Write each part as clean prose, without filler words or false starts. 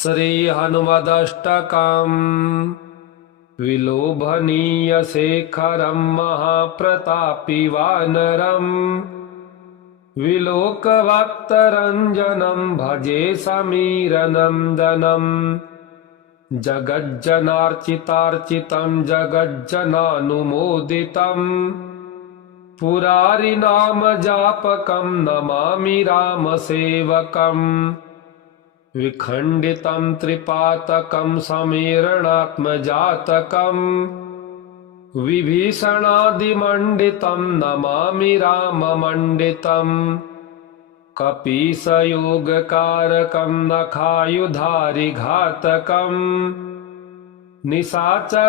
श्रीहनुमदष्टकम् विलोभनीयशेखरं महाप्रतापि वानरम् विलोकवक्त्ररञ्जनं भजे समीरनन्दनम् जगज्जनार्चितार्चितं जगज्जनानुमोदितं पुरारिनामजापकं नमामि रामसेवकम् विखण्डितं त्रिपातकं समीरणात्मजातकम् विभीषणादिमण्डितं नमामि राममण्डितम् कपीसयोगकारकं नखायुधारिघातकम् निशाचरादिमारकं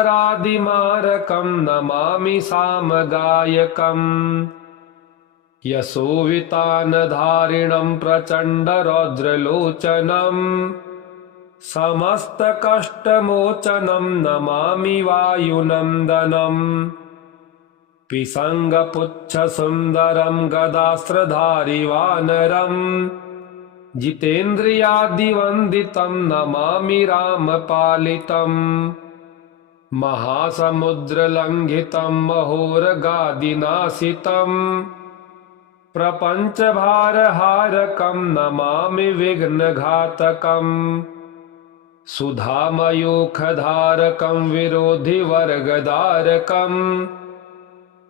नमामि सामगायकम् यशोवितानधारिणं प्रचण्डरौद्रलोचनम् समस्तकष्टमोचनं नमामि वायुनन्दनम् पिसङ्गपुच्छसुन्दरं गदास्त्रधारि वानरम् जितेन्द्रियादिवन्दितं नमामि रामपालितम् महासमुद्रलङ्घितं महोरगादिनाशितं प्रपञ्चभारहारकं नमामि विघ्नघातकम् सुधामयूखधारकं विरोधिवर्गधारकम्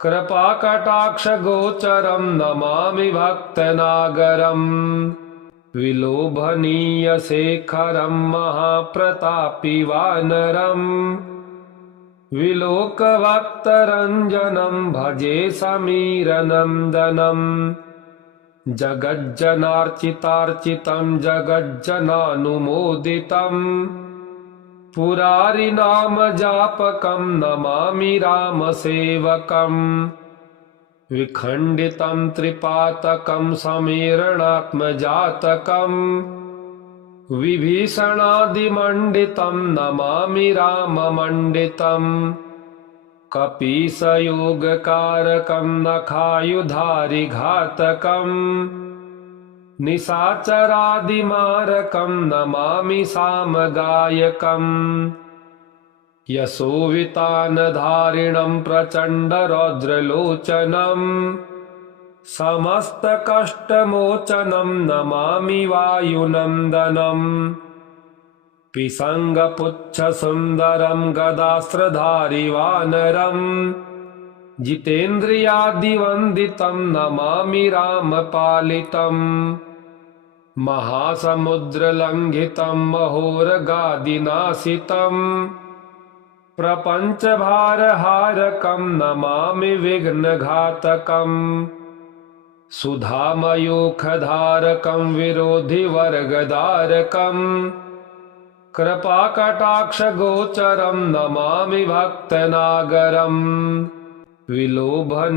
कृपाकटाक्षगोचरं नमामि भक्तनागरम् विलोभनीयशेखरं महाप्रतापि वानरम् विलोकवक्त्ररञ्जनं भजे समीरनन्दनम् जगज्जनार्चितार्चितं जगज्जनानुमोदितं पुरारिनामजापकं नमामि रामसेवकम् विखण्डितं त्रिपातकं समीरणात्मजातकम् विभीषणादिमण्डितं नमामि राममण्डितम् कपीसयोगकारकं नखायुधारिघातकम् निशाचरादिमारकं नमामि सामगायकम् यशोवितानधारिणं प्रचण्डरौद्रलोचनम् समस्तकष्टमोचनं नमामि वायुनन्दनम् पिसङ्गपुच्छसुन्दरं गदास्त्रधारि वानरम् जितेन्द्रियादिवन्दितं नमामि रामपालितम् महासमुद्रलङ्घितं महोरगादिनाशितं प्रपञ्चभारहारकं नमामि विघ्नघातकम् सुधामयूखधारकं विरोधिवर्गधारकम् कृपाकटाक्षगोचरं नमामि भक्तनागरम् विलोभनीयशेखरं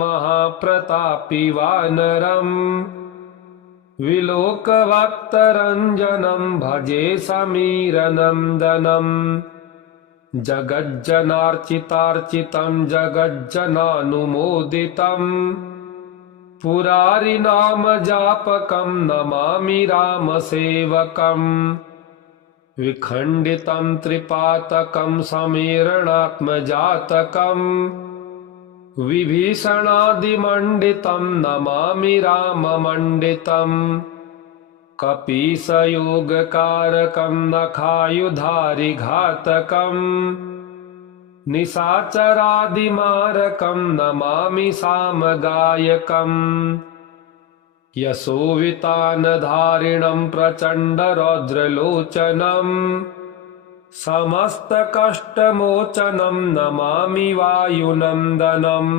महाप्रतापि वानरम् विलोकवक्त्ररञ्जनं भजे समीरनन्दनम् जगज्जनार्चितार्चितं जगज्जनानुमोदितं पुरारिनामजापकं नमामि रामसेवकम् विखण्डितं त्रिपातकं समीरणात्मजातकम् विभीषणादिमण्डितं नमामि राममण्डितम् कपीसयोगकारकं नखायुधारिघातकम् निशाचरादिमारकं नमामि सामगायकम् यशोवितानधारिणं प्रचण्डरौद्रलोचनम् समस्तकष्टमोचनं नमामि वायुनन्दनम्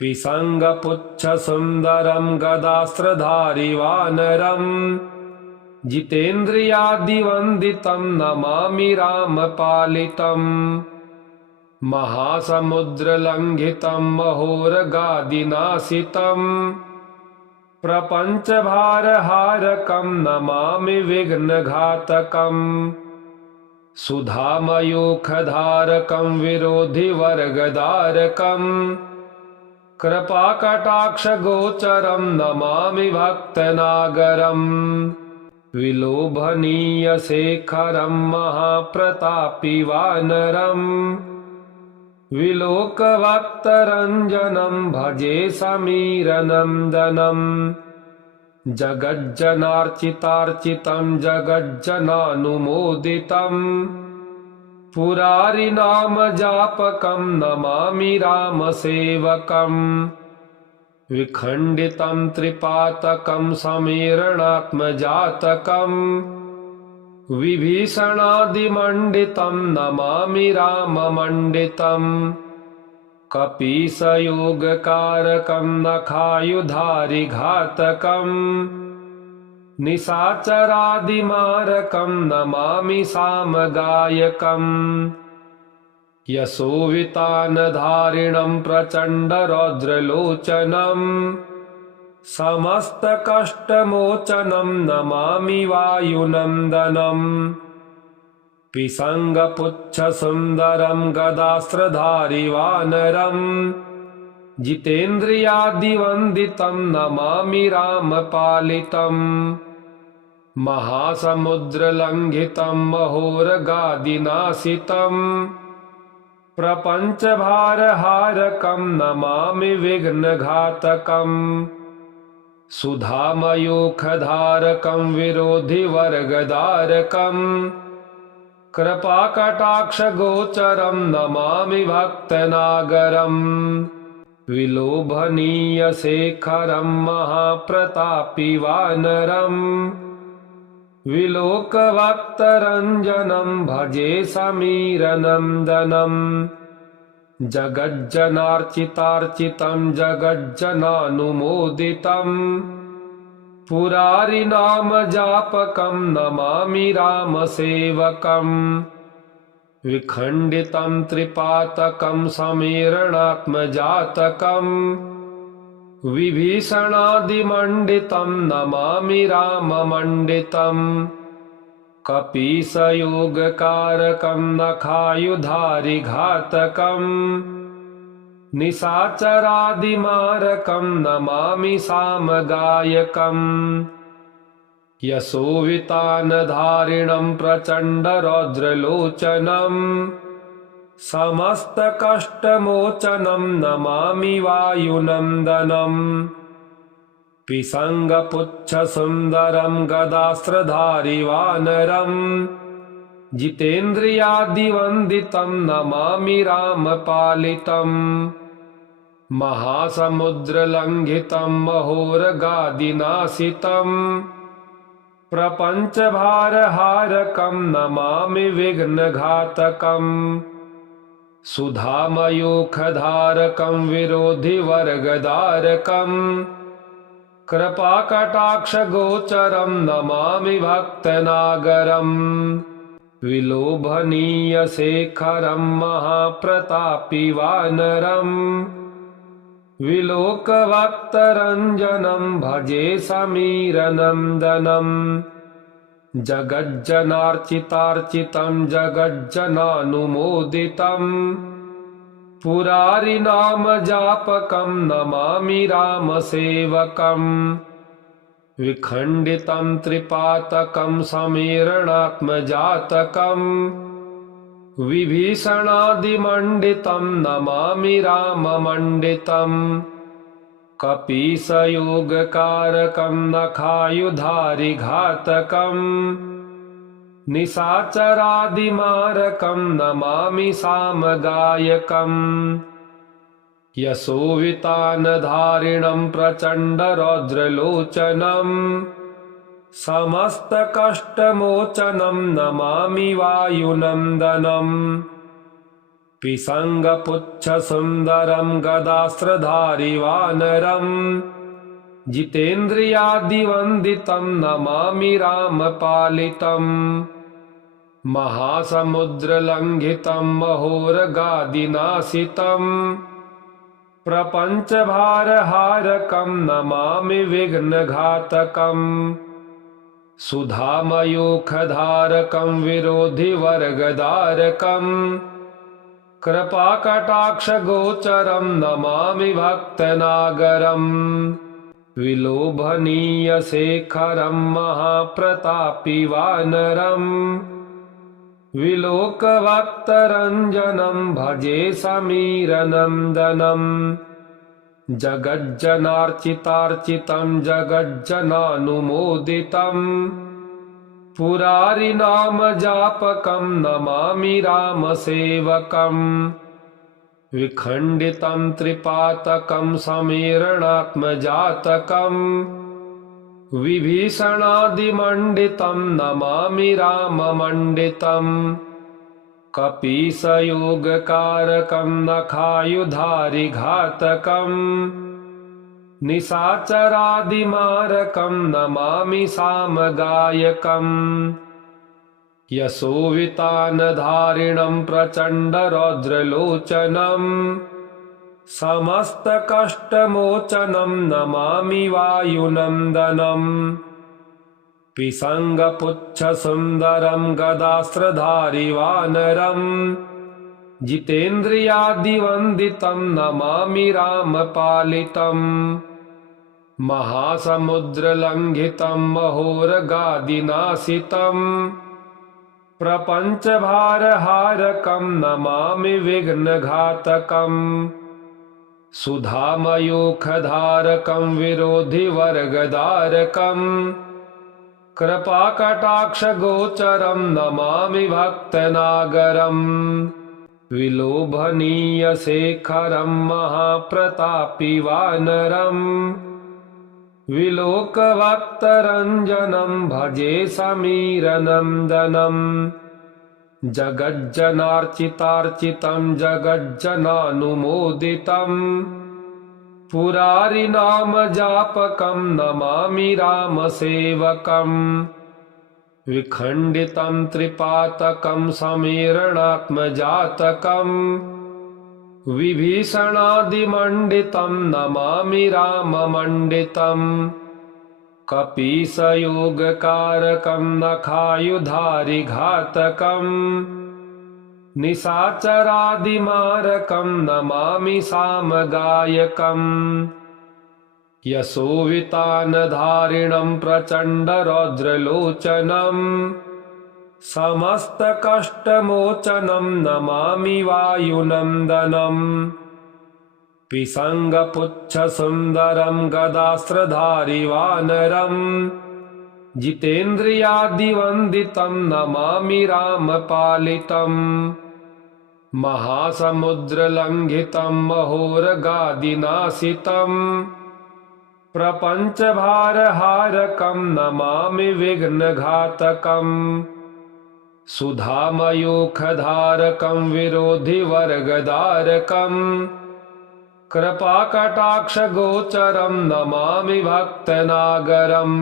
पिसङ्गपुच्छसुन्दरं गदास्त्रधारि वानरम् जितेन्द्रियादिवन्दितं नमामि रामपालितम् महासमुद्रलङ्घितं महोरगादिनाशितं प्रपञ्चभारहारकं नमामि विघ्नघातकम् सुधामयूखधारकं विरोधिवर्गधारकम् कृपाकटाक्षगोचरं नमामि भक्तनागरम् विलोभनीयशेखरं महाप्रतापि वानरम् विलोकवक्त्ररञ्जनं भजे समीरनन्दनम् जगज्जनार्चितार्चितं जगज्जनानुमोदितम् पुरारिनामजापकं नमामि रामसेवकम् विखण्डितं त्रिपातकं समीरणात्मजातकम् विभीषणादिमण्डितं नमामि राममण्डितम् कपीसयोगकारकं नखायुधारिघातकम् निशाचरादिमारकं नमामि सामगायकम् यशोवितानधारिणं प्रचण्डरौद्रलोचनं समस्तकष्टमोचनं नमामि वायुनन्दनम् पिसङ्गपुच्छसुन्दरं गदास्त्रधारि वानरम् जितेन्द्रियादिवन्दितं नमामि रामपालितम् महासमुद्रलङ्घितं महोरगादिनाशितम् प्रपञ्चभारहारकं नमामि विघ्नघातकम् सुधामयूखधारकं विरोधिवर्गधारकम् कृपाकटाक्षगोचरं नमामि भक्तनागरम् विलोभनीयशेखरं महाप्रतापि वानरम् विलोकवक्त्ररञ्जनं भजे समीरनन्दनम् जगज्जनार्चितार्चितं जगज्जनानुमोदितम् पुरारिनामजापकं नमामि रामसेवकम् विखण्डितं त्रिपातकं समीरणात्मजातकम् विभीषणादिमण्डितं नमामि राममण्डितम् कपीसयोगकारकं नखायुधारिघातकम् निशाचरादिमारकं नमामि सामगायकम् यशोवितानधारिणं प्रचण्डरौद्रलोचनं समस्तकष्टमोचनं नमामि वायुनन्दनम् पिसङ्गपुच्छसुन्दरं गदास्त्रधारि वानरम् जितेन्द्रियादिवन्दितं नमामि रामपालितम् महासमुद्रलङ्घितं महोरगादिनाशितम् प्रपञ्चभारहारकं नमामि विघ्नघातकम् सुधामयूखधारकं विरोधिवर्गधारकम् कृपाकटाक्षगोचरं नमामि भक्तनागरम् विलोभनीयशेखरं महाप्रतापि वानरम् विलोकवक्त्ररञ्जनं भजे समीरनन्दनम् जगज्जनार्चितार्चितं जगज्जनानुमोदितम् पुरारिनामजापकं नमामि रामसेवकम् विखण्डितं त्रिपातकं समीरणात्मजातकम् विभीषणादिमण्डितं नमामि राममण्डितम् कपीसयोगकारकं नखायुधारिघातकम् निशाचरादिमारकं नमामि सामगायकम् यशोवितानधारिणं प्रचण्डरौद्रलोचनं समस्तकष्टमोचनं नमामि वायुनन्दनम् पिसङ्गपुच्छसुन्दरं गदास्त्रधारि वानरम् जितेन्द्रियादिवन्दितं नमामि रामपालितम् महासमुद्रलङ्घितं महोरगादिनाशितम् प्रपञ्चभारहारकं नमामि विघ्नघातकम् सुधामयूखधारकं विरोधिवर्गधारकम् कृपाकटाक्षगोचरं नमामि भक्तनागरम् विलोभनीयशेखरं महाप्रतापि वानरम् विलोकवक्त्ररञ्जनं भजे समीरनन्दनम् जगज्जनार्चितार्चितं जगज्जनानुमोदितम् पुरारिनामजापकं नमामि रामसेवकम् विखण्डितं त्रिपातकं समेरणात्मजातकम् विभीषणादिमण्डितं नमामि राममण्डितम् कपीसयोगकारकं नखायुधारिघातकम् निशाचरादिमारकं नमामि सामगायकम् यशोवितानधारिणं प्रचण्डरौद्रलोचनं समस्तकष्टमोचनं नमामि वायुनन्दनम् पिसङ्गपुच्छसुन्दरं गदास्त्रधारि वानरम् जितेन्द्रियादिवन्दितं नमामि रामपालितम् महासमुद्रलङ्घितं महोरगादिनाशितम् प्रपञ्चभारहारकं नमामि विघ्नघातकम् सुधामयूखधारकं विरोधिवर्गधारकम् कृपाकटाक्षगोचरं नमामि भक्तनागरम् विलोभनीयशेखरं महाप्रतापि वानरम् विलोकवक्त्ररञ्जनं भजे समीरनन्दनम् जगज्जनार्चितार्चितं जगज्जनानुमोदितम् पुरारिनामजापकं नमामि रामसेवकम् विखण्डितं त्रिपातकं समेरणात्मजातकम् विभीषणादिमण्डितं नमामि राममण्डितम् कपीसयोगकारकं नखायुधारिघातकम् निशाचरादिमारकं नमामि सामगायकम् यशोवितानधारिणं प्रचण्डरौद्रलोचनं समस्तकष्टमोचनं नमामि वायुनन्दनम् पिसङ्गपुच्छसुन्दरं गदास्त्रधारि वानरम् जितेन्द्रियादिवन्दितं नमामि रामपालितम् महासमुद्रलङ्घितं महोरगादिनाशितम् प्रपञ्चभारहारकं नमामि विघ्नघातकम् सुधामयूखधारकं विरोधिवर्गधारकम् कृपाकटाक्षगोचरं नमामि भक्तनागरम्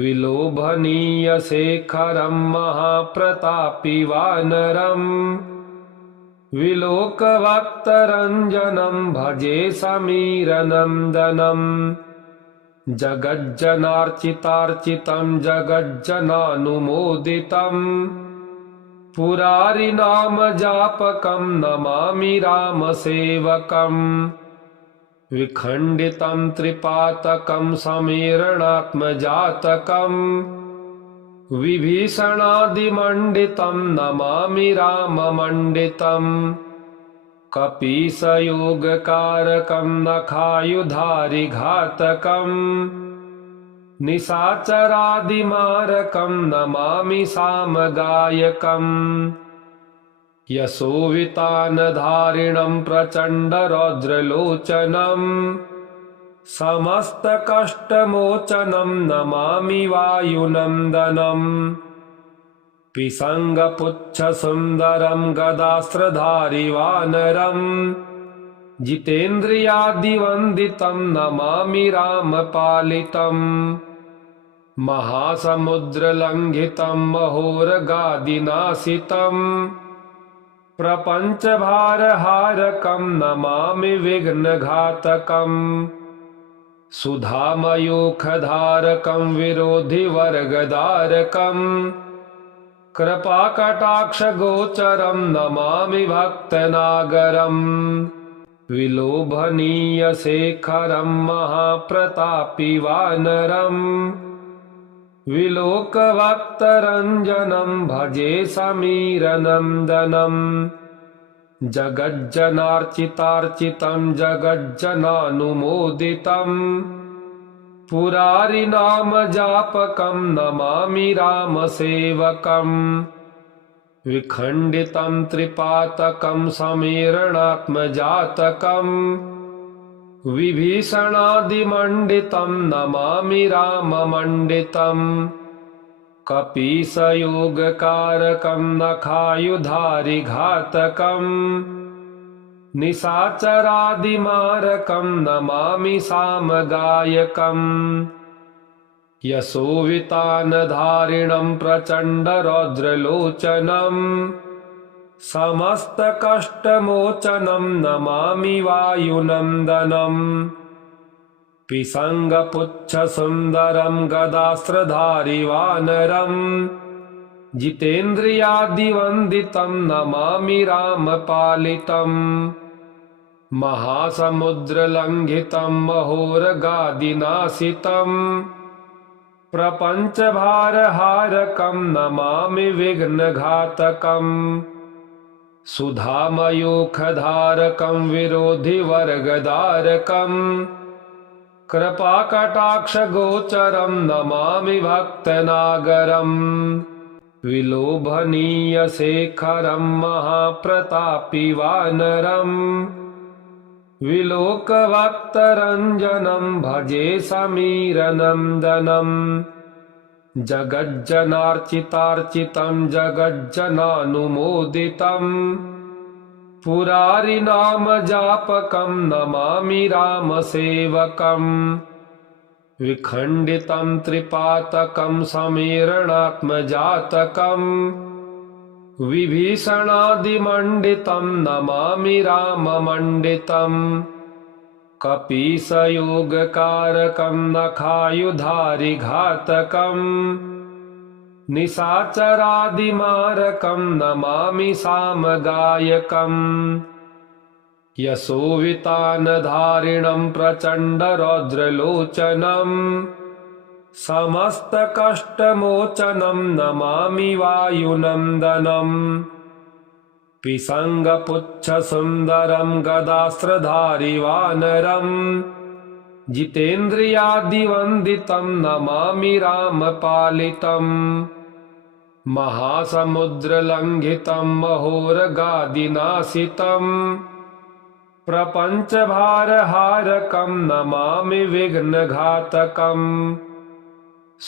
विलोभनीयशेखरं महाप्रतापि वानरम् विलोकवक्त्ररञ्जनं भजे समीरनन्दनम् जगज्जनार्चितार्चितं जगज्जनानुमोदितम् पुरारिनामजापकं नमामि रामसेवकम् विखण्डितं त्रिपातकं समेरणात्मजातकम् विभीषणादिमण्डितं नमामि राममण्डितम् कपीसयोगकारकं नखायुधारिघातकम् निशाचरादिमारकं नमामि सामगायकम् यशोवितानधारिणं प्रचण्डरौद्रलोचनं समस्तकष्टमोचनं नमामि वायुनन्दनम् पिसङ्गपुच्छसुन्दरं गदास्त्रधारि वानरम् जितेन्द्रियादिवन्दितं नमामि रामपालितम् महासमुद्रलङ्घितं महोरगादिनाशितम् प्रपञ्चभारहारकं नमामि विघ्नघातकम् सुधामयूखधारकं विरोधिवर्गधारकम् कृपाकटाक्षगोचरं नमामि भक्तनागरम् विलोभनीयशेखरं महाप्रतापि वानरम् विलोकवक्त्ररञ्जनं भजे समीरनन्दनम् जगज्जनार्चितार्चितं जगज्जनानुमोदितं पुरारिनामजापकं नमामि रामसेवकम् विखण्डितं त्रिपातकं समीरणात्मजातकम् विभीषणादिमण्डितं नमामि राममण्डितम् कपीसयोगकारकं नखायुधारिघातकम् निशाचरादिमारकं नमामि सामगायकम् यशोवितानधारिणं प्रचण्डरौद्रलोचनम् समस्तकष्टमोचनं नमामि वायुनन्दनम् पिसङ्गपुच्छसुन्दरं गदास्त्रधारि वानरम् जितेन्द्रियादिवन्दितं नमामि रामपालितम् महासमुद्रलङ्घितं महोरगादिनाशितं प्रपञ्चभारहारकं नमामि विघ्नघातकम् सुधामयूखधारकं विरोधिवर्गधारकम् कृपाकटाक्षगोचरं नमामि भक्तनागरम् विलोभनीयशेखरं महाप्रतापि वानरम् विलोकवक्त्ररञ्जनं भजे समीरनन्दनम् जगज्जनार्चितार्चितं जगज्जनानुमोदितं पुरारिनामजापकं नमामि रामसेवकम् विखण्डितं त्रिपातकं समीरणात्मजातकम् विभीषणादिमण्डितं नमामि राममण्डितम् कपीसयोगकारकं नखायुधारिघातकम् निशाचरादिमारकं नमामि सामगायकम् यशोवितानधारिणं प्रचण्डरौद्रलोचनम् समस्तकष्टमोचनं नमामि वायुनन्दनम् पिसङ्गपुच्छसुन्दरं गदास्त्रधारि वानरम् जितेन्द्रियादिवन्दितं नमामि रामपालितम् महासमुद्रलङ्घितं महोरगादिनाशितं प्रपञ्चभारहारकं नमामि विघ्नघातकम्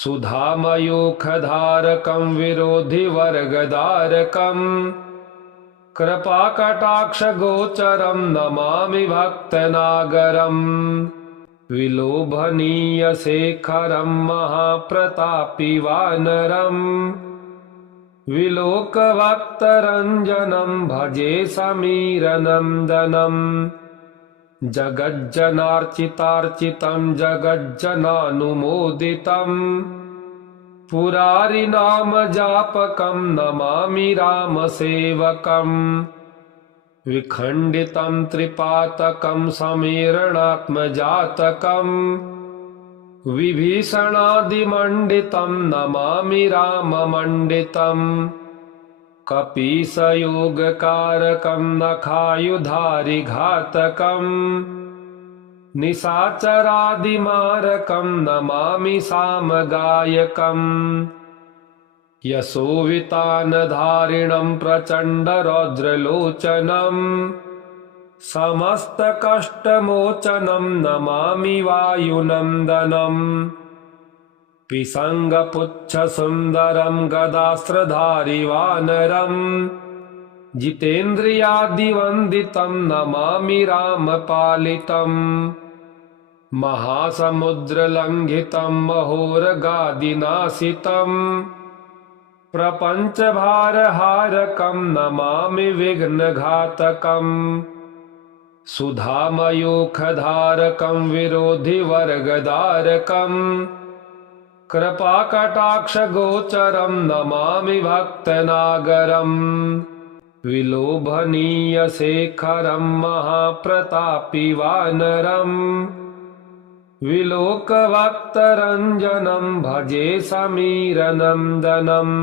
सुधामयूखधारकं विरोधिवर्गधारकम् कृपाकटाक्षगोचरं नमामि भक्तनागरम् विलोभनीयशेखरं महाप्रतापि वानरम् विलोकवक्त्ररञ्जनं भजे समीरनन्दनम् जगज्जनार्चितार्चितं जगज्जनानुमोदितं पुरारिनामजापकं नमामि रामसेवकम् विखण्डितं त्रिपातकं समीरणात्मजातकम् विभीषणादिमण्डितं नमामि राममण्डितम् कपीसयोगकारकं नखायुधारिघातकम् निशाचरादिमारकं नमामि सामगायकम् यशोवितानधारिणं प्रचण्डरौद्रलोचनम् समस्तकष्टमोचनं नमामि वायुनन्दनम् पिसङ्गपुच्छसुन्दरं गदास्त्रधारि वानरम् जितेन्द्रियादिवन्दितं नमामि रामपालितम् महासमुद्रलङ्घितं महोरगादिनाशितं प्रपञ्चभारहारकं नमामि विघ्नघातकम् सुधामयूखधारकं विरोधिवर्गधारकम् कृपाकटाक्षगोचरं नमामि भक्तनागरम् विलोभनीयशेखरं महाप्रतापि वानरम् विलोकवक्त्ररञ्जनं भजे समीरनन्दनम्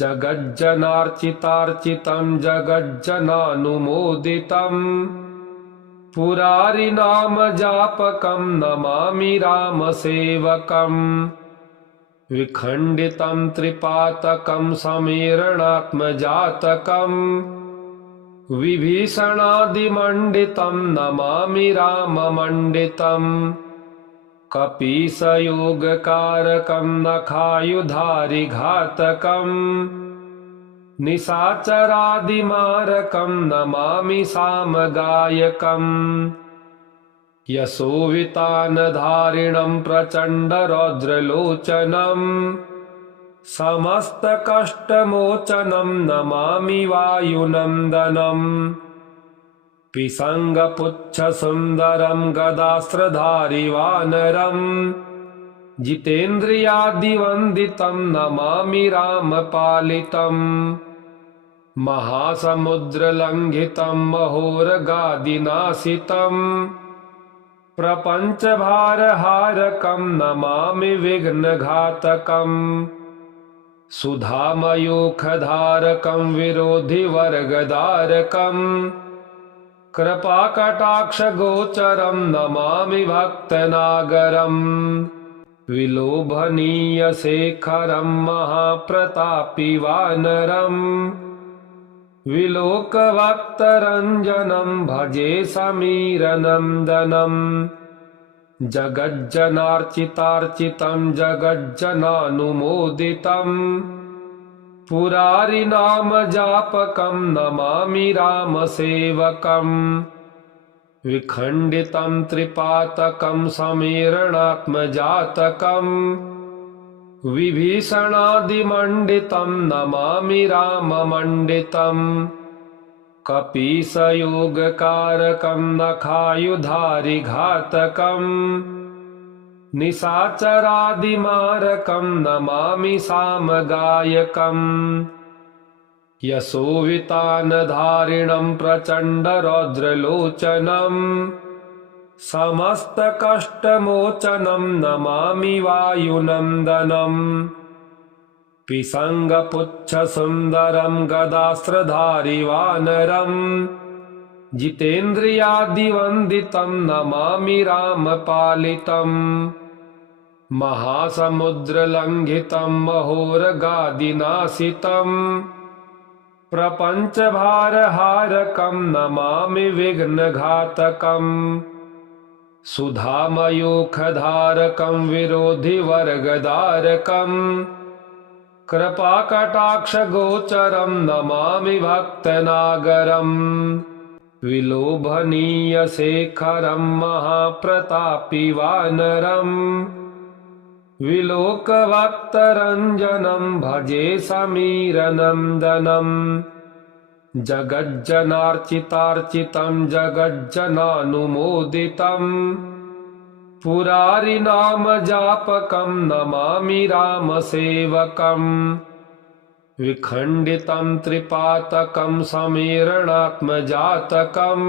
जगज्जनार्चितार्चितं जगज्जनानुमोदितं पुरारिनामजापकं नमामि रामसेवकम् विखण्डितं त्रिपातकं समेरणात्मजातकम् विभीषणादिमण्डितं नमामि राममण्डितम् कपीसयोगकारकं नखायुधारिघातकम् निशाचरादिमारकं नमामि सामगायकम् यशोवितानधारिणं प्रचण्डरौद्रलोचनम् समस्तकष्टमोचनं नमामि वायुनन्दनम् पिसङ्गपुच्छसुन्दरं गदास्त्रधारि वानरम् जितेन्द्रियादिवन्दितं नमामि रामपालितम् महासमुद्रलङ्घितं महोरगादिनाशितं प्रपञ्चभारहारकं नमामि विघ्नघातकम् सुधामयूखधारकं विरोधिवर्गधारकम् कृपाकटाक्षगोचरं नमामि भक्तनागरम् विलोभनीयशेखरं महाप्रतापि वानरम् विलोकवक्त्ररञ्जनं भजे समीरनन्दनम् जगज्जनार्चितार्चितं जगज्जनानुमोदितं पुरारिनामजापकं नमामि रामसेवकम् विखण्डितं त्रिपातकं समेरणात्मजातकम् विभीषणादिमण्डितं नमामि राममण्डितम् कपीसयोगकारकं नखायुधारिघातकम् निशाचरादिमारकं नमामि सामगायकम् यशोवितानधारिणं प्रचण्डरौद्रलोचनम् समस्तकष्टमोचनं नमामि वायुनन्दनम् पिसङ्गपुच्छसुन्दरं गदास्त्रधारि वानरम् जितेन्द्रियादिवन्दितं नमामि रामपालितम् महासमुद्रलङ्घितं महोरगादिनाशितं प्रपञ्चभारहारकं नमामि विघ्नघातकम् सुधामयूखधारकं विरोधिवर्गधारकम् कृपाकटाक्षगोचरं नमामि भक्तनागरम् विलोभनीयशेखरं महाप्रतापि वानरम् विलोकवक्त्ररञ्जनं भजे समीरनन्दनम् जगज्जनार्चितार्चितं जगज्जनानुमोदितं पुरारिनामजापकं नमामि रामसेवकम् विखण्डितं त्रिपातकं समेरणात्मजातकम्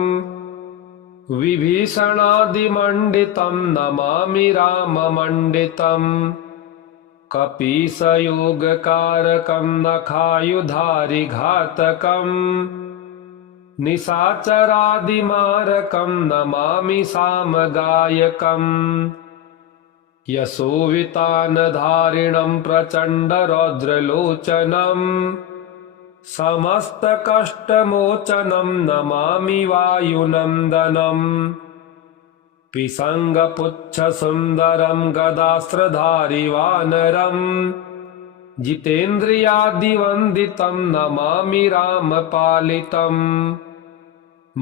विभीषणादिमण्डितं नमामि राममण्डितम् कपीसयोगकारकं नखायुधारिघातकम् निशाचरादिमारकं नमामि सामगायकम् यशोवितानधारिणं प्रचण्डरौद्रलोचनम् समस्तकष्टमोचनं नमामि वायुनन्दनम् पिसङ्गपुच्छसुन्दरं गदास्त्रधारि वानरम् जितेन्द्रियादिवन्दितं नमामि रामपालितम्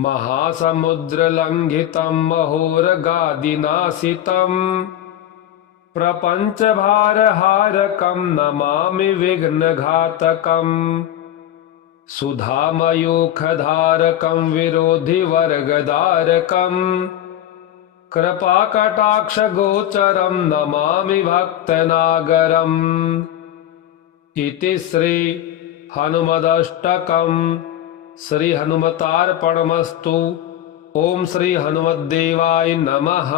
महासमुद्रलङ्घितं महोरगादिनाशितं प्रपञ्चभारहारकं नमामि विघ्नघातकम् सुधामयूखधारकं विरोधिवर्गधारकम् कृपाकटाक्षगोचरं नमामि भक्तनागरम् इति श्री हनुमदष्टकम्। श्री हनुमतार्पणमस्तु। ओम श्री हनुमद्देवाय नमः।